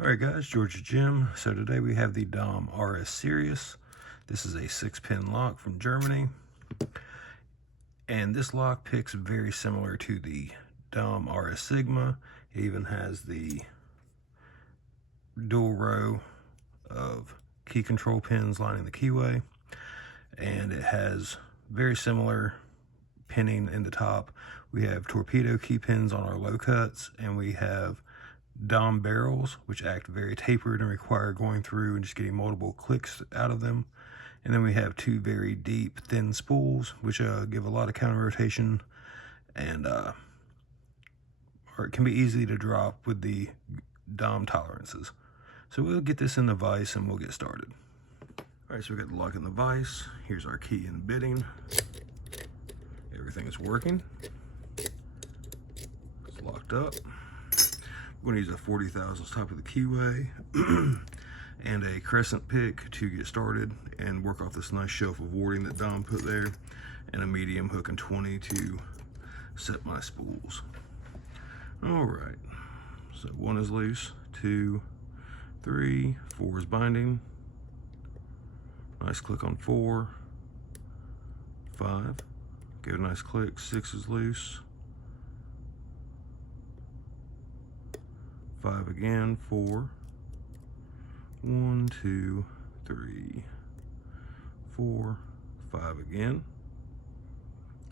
Alright guys, Georgia Jim. So today we have the Dom RS Sirius. This is a 6-pin lock from Germany. And this lock picks very similar to the Dom RS Sigma. It even has the dual row of key control pins lining the keyway. And it has very similar pinning in the top. We have torpedo key pins on our low cuts, and we have Dom barrels, which act very tapered and require going through and just getting multiple clicks out of them. And then we have two very deep, thin spools, which give a lot of counter rotation, and or it can be easy to drop with the Dom tolerances. So we'll get this in the vise and we'll get started. All right, so we got the lock in the vise. Here's our key and bitting. Everything is working. It's locked up. We're going to use a 40 thousandths top of the keyway and a crescent pick to get started and work off this nice shelf of warding that Dom put there, and a medium hook and 20 to set my spools. All right, so 1 is loose, 2, 3, 4 is binding. Nice click on 4, 5, give a nice click, 6 is loose. 5 again, 4, 1, 2, 3, 4, 5 again,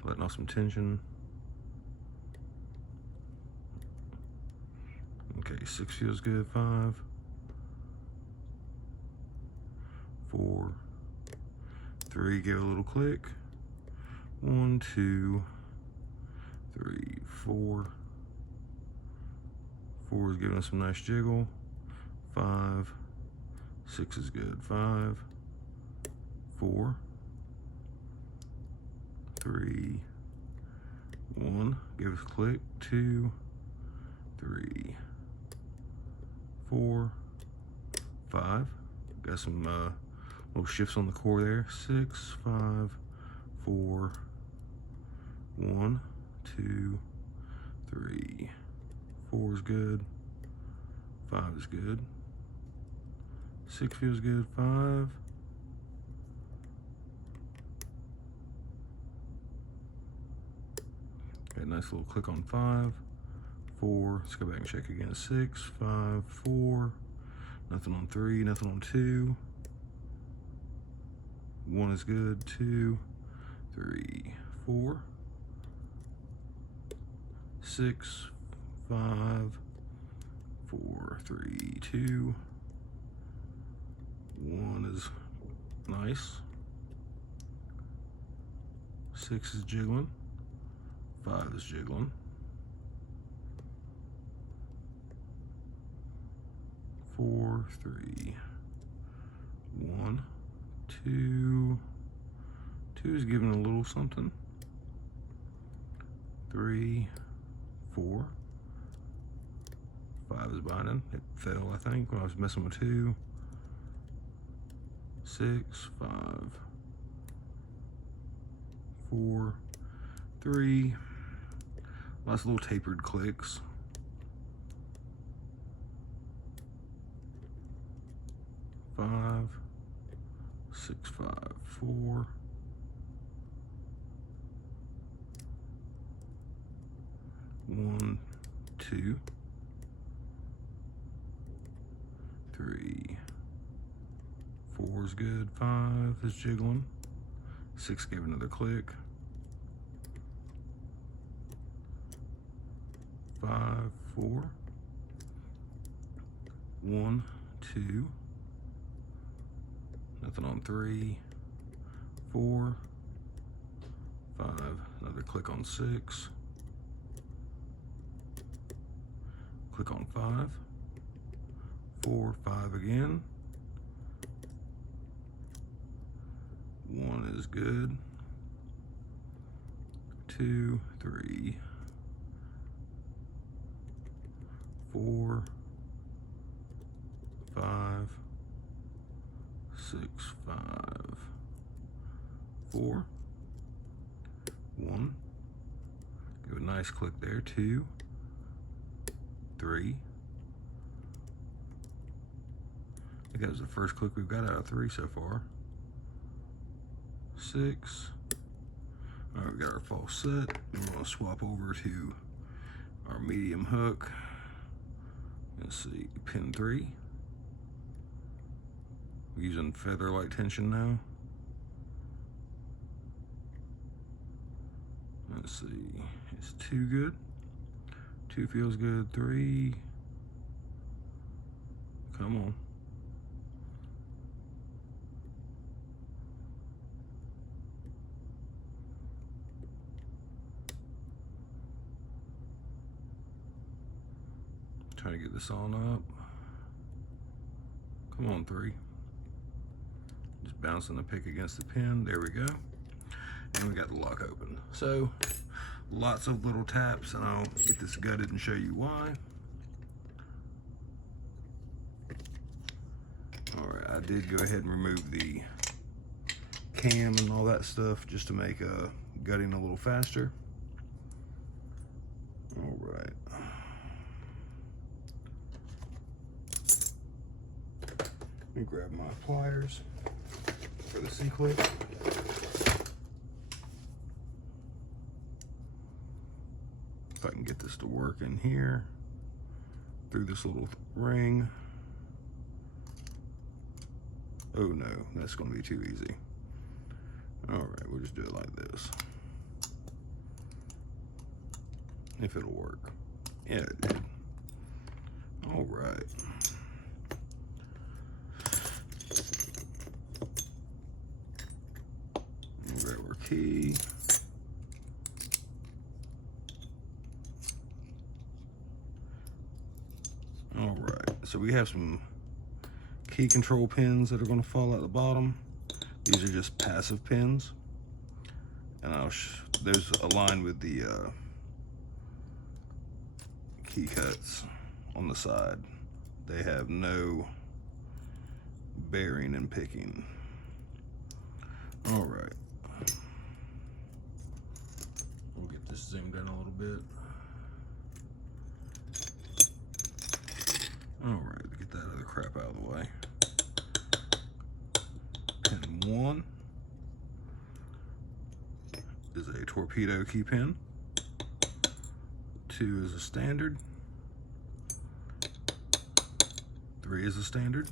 letting off some tension. Okay, 6 feels good, 5, 4, 3, give a little click, 1, 2, 3, 4, 4 is giving us some nice jiggle. 5, 6 is good. 5, 4, 3, 1. Give us a click. 2, 3, 4, 5. Got some little shifts on the core there. 6, 5, 4, 1, 2, 3. 4 is good, 5 is good, 6 feels good, 5, got a nice little click on 5, 4, let's go back and check again, 6, 5, 4, nothing on 3, nothing on 2, 1 is good, 2, 3, 4, 6, 5, 4, 3, 2, 1 is nice, 6 is jiggling, 5 is jiggling, 4, 3, 1, 2, 2 is giving a little something, 3, 4, 5 is binding. It fell, I think, when I was messing with 2. 6, 5, 4, 3. Nice little tapered clicks. 5, 6, 5, 4. 1, 2. 3, 4 is good, 5 is jiggling, 6 gave another click, 5, 4, 1, 2, nothing on 3, 4, 5, another click on 6, click on 5, 4, 5 again, 1 is good, 2, 3, 4, 5, 6, 5, 4, 1, give a nice click there, 2, 3, think that was the first click we've got out of 3 so far. 6. All right, we got our false set. And we're gonna swap over to our medium hook. Let's see, pin 3. We're using feather light tension now. Let's see, is 2 good? 2 feels good. 3. Come on. Try to get this on up. Come on, 3. Just bouncing the pick against the pin. There we go. And we got the lock open. So lots of little taps, and I'll get this gutted and show you why. All right, I did go ahead and remove the cam and all that stuff just to make gutting a little faster. All right. Let me grab my pliers for the C-clip. If I can get this to work in here through this little ring. Oh no, that's gonna be too easy. All right, we'll just do it like this. If it'll work. Yeah, it did. All right. Grab our key. All right, so we have some key control pins that are going to fall at the bottom. These are just passive pins, and those align with the key cuts on the side. They have no bearing and picking. All right, we'll get this zoomed in a little bit. All right, get that other crap out of the way. Pin 1 is a torpedo key pin. 2 is a standard. 3 is a standard.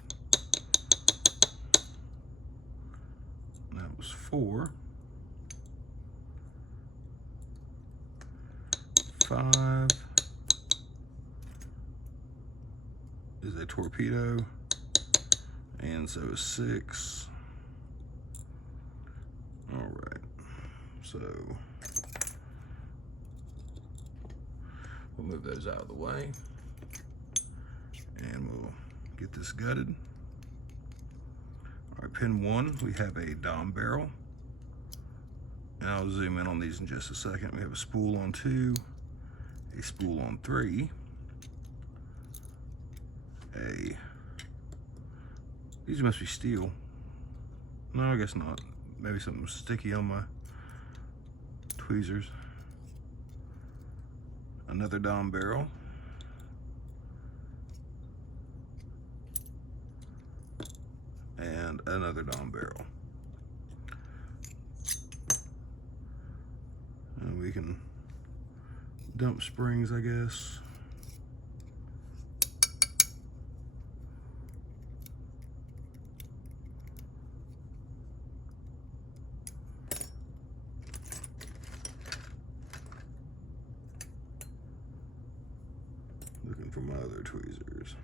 That was 4. 5 is a torpedo, and so is 6. All right, so we'll move those out of the way, and we'll get this gutted. All right, pin 1, we have a dom barrel, and I'll zoom in on these in just a second. We have a spool on 2, a spool on 3, these must be steel. No, I guess not. Maybe something sticky on my tweezers. Another dom barrel. And another dom barrel. And we can dump springs, I guess. Looking for my other tweezers.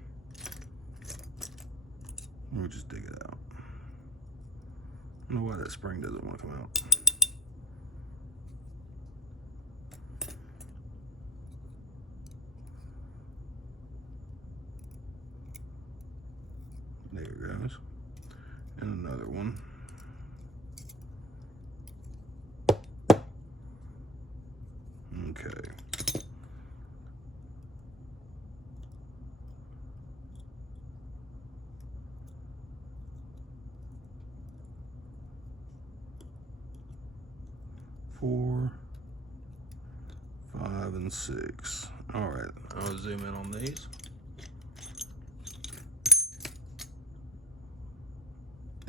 We'll just dig it out. I don't know why that spring doesn't want to come out. There it goes. And another one. Okay. Four, 5, and 6. All right, I'll zoom in on these.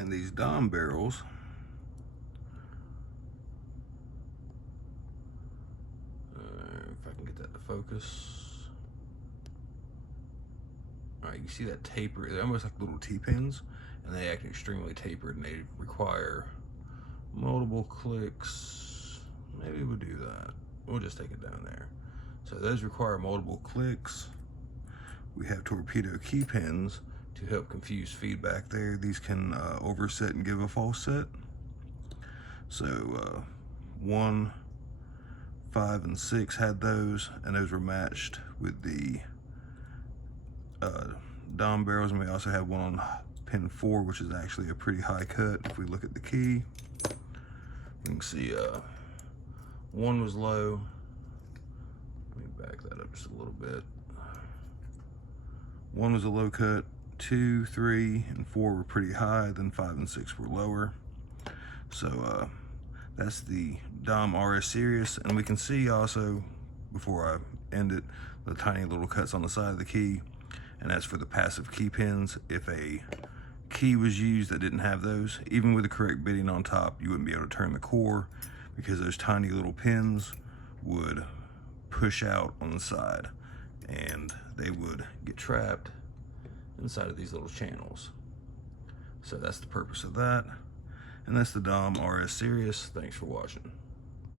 And these Dom barrels if I can get that to focus. Alright, you see that taper, they're almost like little T-pins, and they act extremely tapered, and they require multiple clicks. Maybe we'll do that. We'll just take it down there. So those require multiple clicks. We have torpedo key pins to help confuse feedback there. These can overset and give a false set. So 1, 5, and 6 had those, and those were matched with the Dom barrels, and we also have one on pin 4, which is actually a pretty high cut. If we look at the key, we can see 1 was low. Let me back that up just a little bit. 1 was a low cut, 2, 3, and 4 were pretty high, then 5 and 6 were lower. So that's the Dom RS Sirius, and we can see also, before I end it, the tiny little cuts on the side of the key, and that's for the passive key pins. If a key was used that didn't have those, even with the correct bitting on top, you wouldn't be able to turn the core because those tiny little pins would push out on the side and they would get trapped inside of these little channels. So that's the purpose of that, and that's the Dom RS Sirius. Thanks for watching.